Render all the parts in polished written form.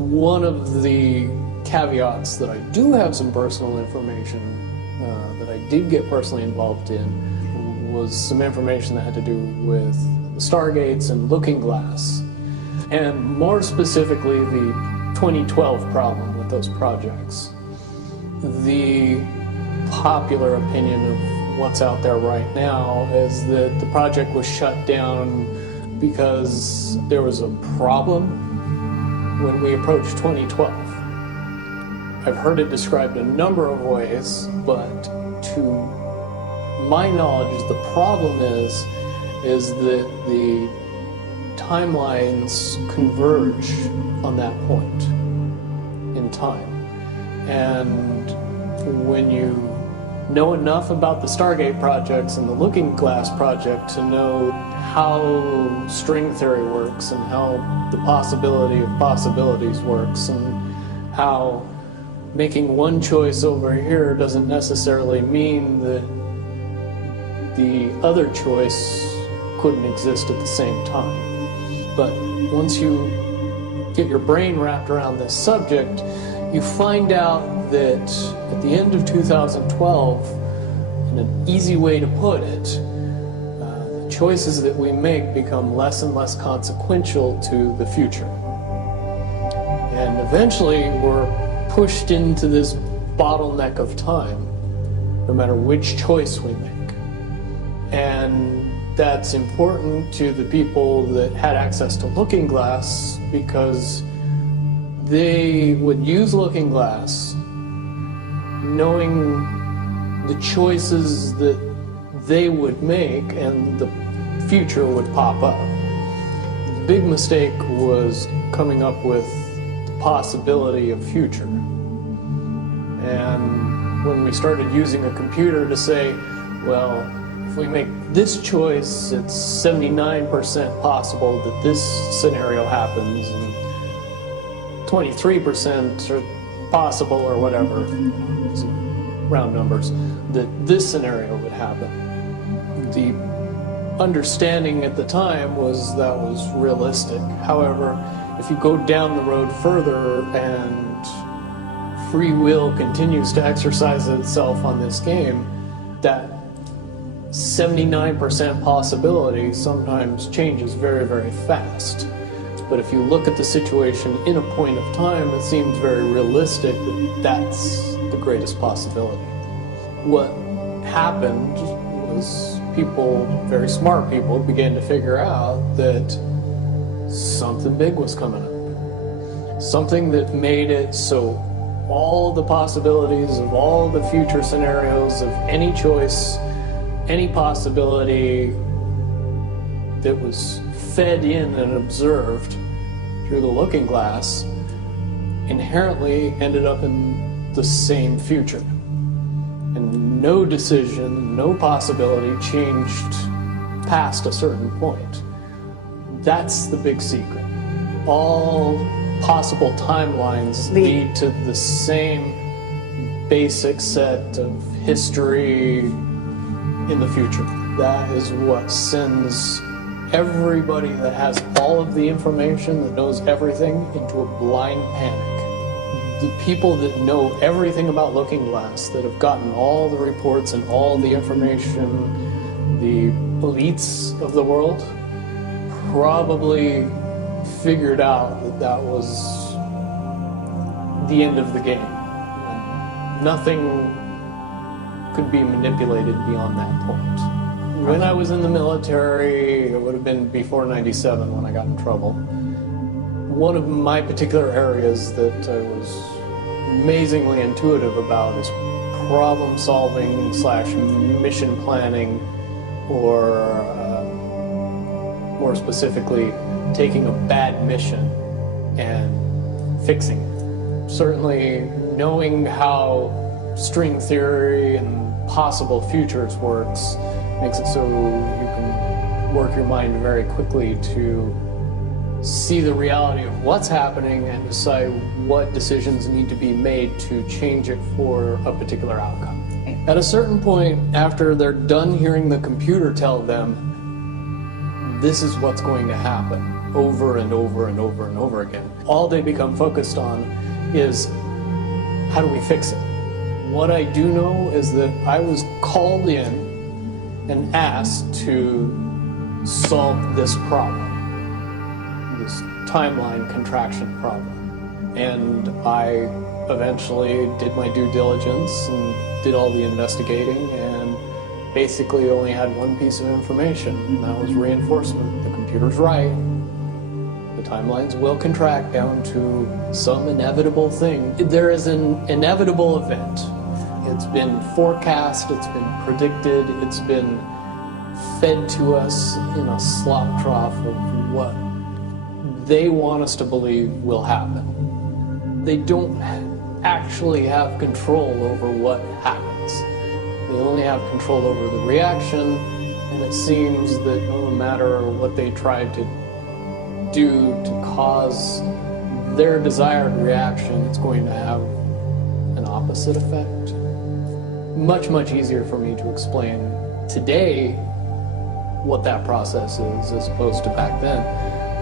One of the caveats that I do have some personal information that I did get personally involved in was some information that had to do with the Stargates and Looking Glass, and more specifically the 2012 problem with those projects. The popular opinion of what's out there right now is that the project was shut down because there was a problem when we approached 2012. I've heard it described a number of ways, but to my knowledge, the problem is that the timelines converge on that point in time. And when you know enough about the Stargate projects and the Looking Glass project to know how string theory works and how the possibility of possibilities works and how making one choice over here doesn't necessarily mean that the other choice couldn't exist at the same time. But once you get your brain wrapped around this subject, you find out that at the end of 2012, in an easy way to put it, the choices that we make become less and less consequential to the future. And eventually we're pushed into this bottleneck of time, no matter which choice we make. And that's important to the people that had access to Looking Glass because they would use Looking Glass knowing the choices that they would make and the future would pop up. The big mistake was coming up with the possibility of future. And when we started using a computer to say, well, if we make this choice, it's 79% possible that this scenario happens, and 23% are possible, or whatever, round numbers, that this scenario would happen. The understanding at the time was that was realistic. However, if you go down the road further and free will continues to exercise itself on this game, that 79% possibility sometimes changes very, very fast. But if you look at the situation in a point of time, it seems very realistic that that's the greatest possibility. What happened was people, very smart people, began to figure out that something big was coming up. Something that made it so all the possibilities of all the future scenarios of any choice, any possibility that was fed in and observed through the Looking Glass inherently ended up in the same future. And no decision, no possibility changed past a certain point. That's the big secret. All possible timelines lead to the same basic set of history in the future. That is what sends everybody that has all of the information, that knows everything, into a blind panic. The people that know everything about Looking Glass, that have gotten all the reports and all the information, the elites of the world, probably figured out that that was the end of the game. And nothing could be manipulated beyond that point. When I was in the military, it would have been before '97 when I got in trouble. One of my particular areas that I was amazingly intuitive about is problem solving / mission planning, or more specifically, taking a bad mission and fixing it. Certainly knowing how string theory and possible futures works makes it so you can work your mind very quickly to see the reality of what's happening and decide what decisions need to be made to change it for a particular outcome. At a certain point, after they're done hearing the computer tell them, this is what's going to happen, over and over and over and over again. All they become focused on is, how do we fix it? What I do know is that I was called in and asked to solve this problem, this timeline contraction problem. And I eventually did my due diligence and did all the investigating, and basically only had one piece of information, and that was reinforcement. The computer's right. The timelines will contract down to some inevitable thing. There is an inevitable event. It's been forecast, it's been predicted, it's been fed to us in a slop trough of what they want us to believe will happen. They don't actually have control over what happens. They only have control over the reaction, and it seems that no matter what they try to do to cause their desired reaction, it's going to have an opposite effect. Much, much easier for me to explain today what that process is as opposed to back then.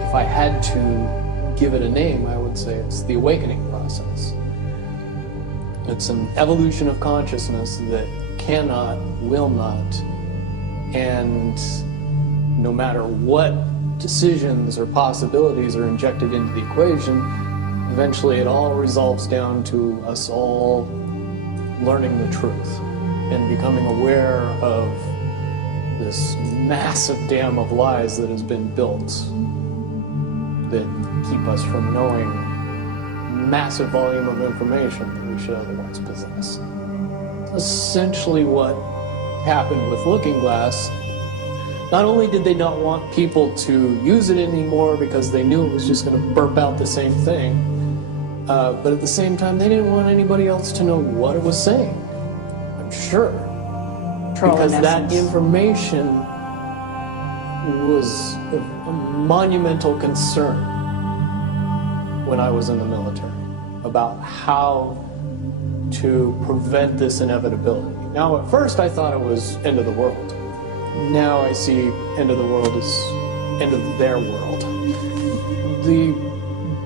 If I had to give it a name, I would say it's the awakening process. It's an evolution of consciousness that cannot, will not, and no matter what decisions or possibilities are injected into the equation, eventually it all resolves down to us all learning the truth and becoming aware of this massive dam of lies that has been built that keep us from knowing massive volume of information that we should otherwise possess. Essentially what happened with Looking Glass, not only did they not want people to use it anymore because they knew it was just going to burp out the same thing, but at the same time they didn't want anybody else to know what it was saying. I'm sure. Because that information was a monumental concern when I was in the military about how to prevent this inevitability. Now, at first I thought it was end of the world. Now I see end of the world as end of their world. The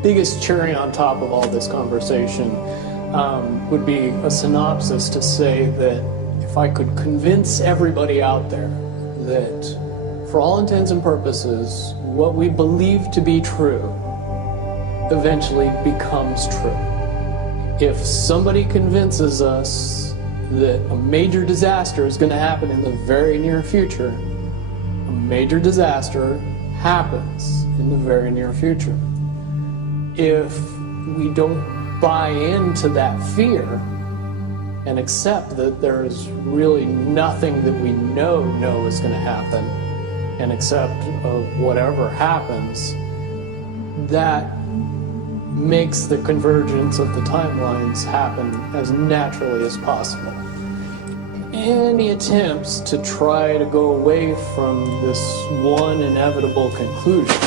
biggest cherry on top of all this conversation would be a synopsis to say that if I could convince everybody out there that for all intents and purposes, what we believe to be true eventually becomes true. If somebody convinces us that a major disaster is going to happen in the very near future, a major disaster happens in the very near future. If we don't buy into that fear and accept that there is really nothing that we know is going to happen, and accept of whatever happens, that makes the convergence of the timelines happen as naturally as possible. Any attempts to try to go away from this one inevitable conclusion,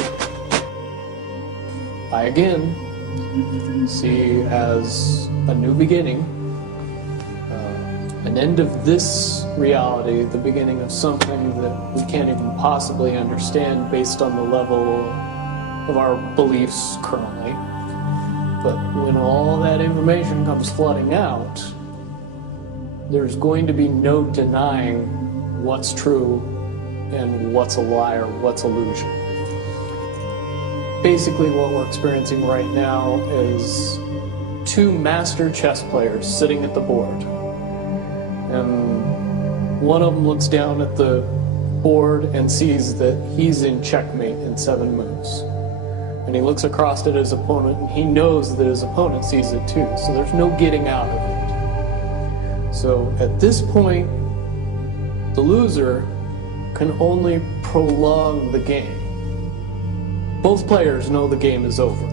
I again see as a new beginning, an end of this reality, the beginning of something that we can't even possibly understand based on the level of our beliefs currently. But when all that information comes flooding out, there's going to be no denying what's true and what's a lie or what's illusion. Basically what we're experiencing right now is two master chess players sitting at the board. And one of them looks down at the board and sees that he's in checkmate in 7 moves. And he looks across at his opponent and he knows that his opponent sees it too. So there's no getting out of it. So at this point, the loser can only prolong the game. Both players know the game is over.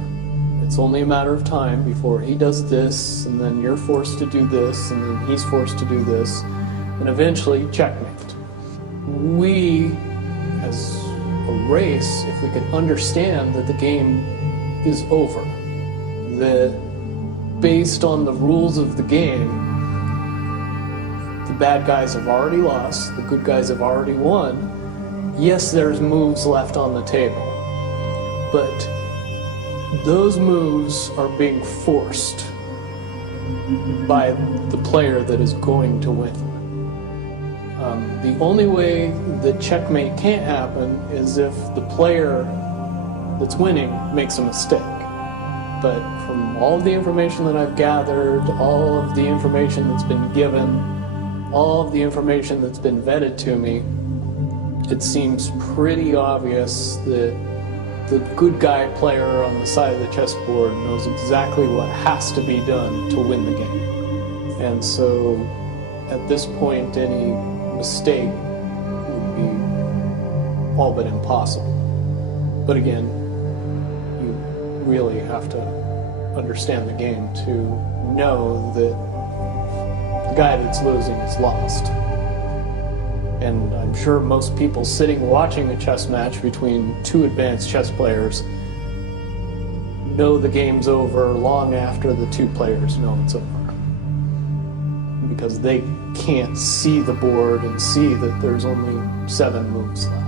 It's only a matter of time before he does this, and then you're forced to do this, and then he's forced to do this, and eventually checkmate. We, as a race, if we could understand that the game is over, that based on the rules of the game, the bad guys have already lost, the good guys have already won. Yes, there's moves left on the table, but those moves are being forced by the player that is going to win. The only way that checkmate can't happen is if the player that's winning makes a mistake. But from all of the information that I've gathered, all of the information that's been given, all of the information that's been vetted to me, it seems pretty obvious that the good guy player on the side of the chessboard knows exactly what has to be done to win the game. And so at this point, any mistake would be all but impossible. But again, you really have to understand the game to know that the guy that's losing is lost. And I'm sure most people sitting watching a chess match between two advanced chess players know the game's over long after the two players know it's over. Because they can't see the board and see that there's only 7 moves left.